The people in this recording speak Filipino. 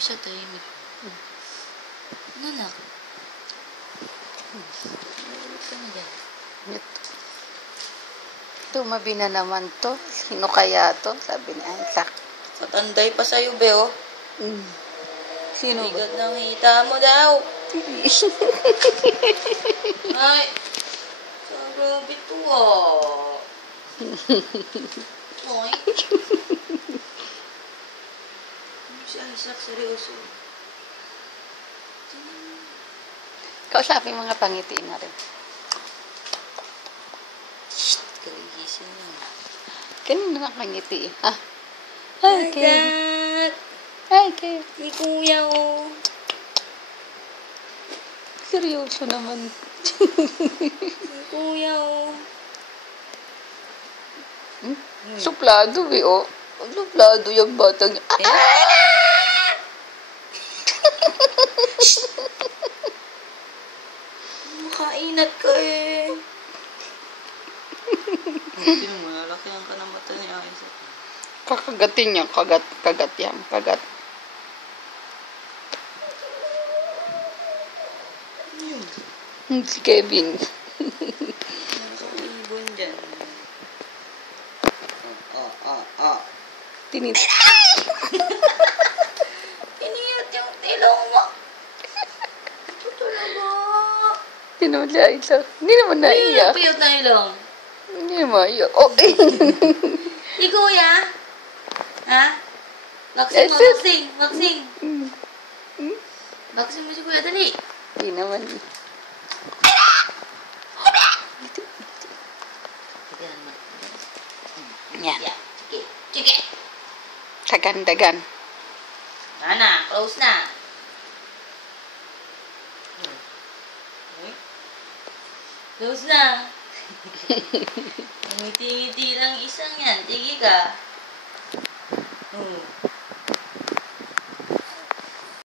isa tahimik. Nanak. Ulit ka na dyan. Tumabi na naman to. Sino kaya to? Sabi ni Ansak. Matanday pa sa'yo, be, oh. Sino ba? Bigat ng hita mo daw. Ay. So, grabe to, ah. Ay. Si Isaac, seryoso. Kausapin mga pangiti na rin. Shhh, kagigising na. Kanino nakangiti eh? Ha? Hi, Okay. Dad. Okay. Si Kuya, oh. Seryoso naman. Si Kuya, oh. Suplado eh, oh. Suplado yung batang. Makainat ka eh. Hindi mo, nalakihan ka ng mata ni Isaac. Kakagatin niya. Kagat yan. Kagat. Si Kevin. Nakaibon dyan. Tinit. Piniyot yung tilong mo. Ito talaga. Tinula ito. Hindi naman naiyak. Piyot na ilong. Hindi naman naiyak. Oh, eh. Si Kuya? Ha? Vaccine mo, vaccine. Vaccine. Vaccine mo si Kuya, dali. Hindi naman. Yan. Sige. Sige. Dagan. Na, close na. Close na. Ngiti-ngiti lang isang yan. Tige ka.